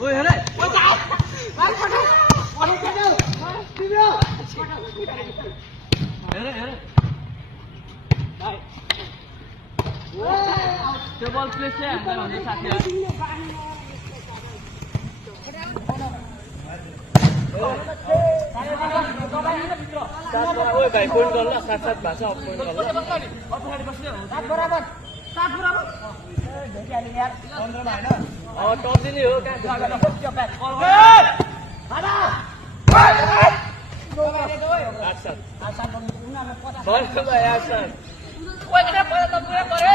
ओए हेरे हेरे हेरे त्यो बल प्लेस चाहिँ हामीलाई भन्दै साथीहरु ओए भाइ पोइन्ट गर्ला साथ साथ भाषा अफ पोइन्ट गर्ला अगाडि बस्ने हो सात बराबर ढोकिहाल्यो यार 15 मा हैन टप दिने हो कहाँ त्यो ब्याट हाडा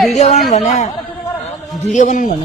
भिडियो बनाउनु भने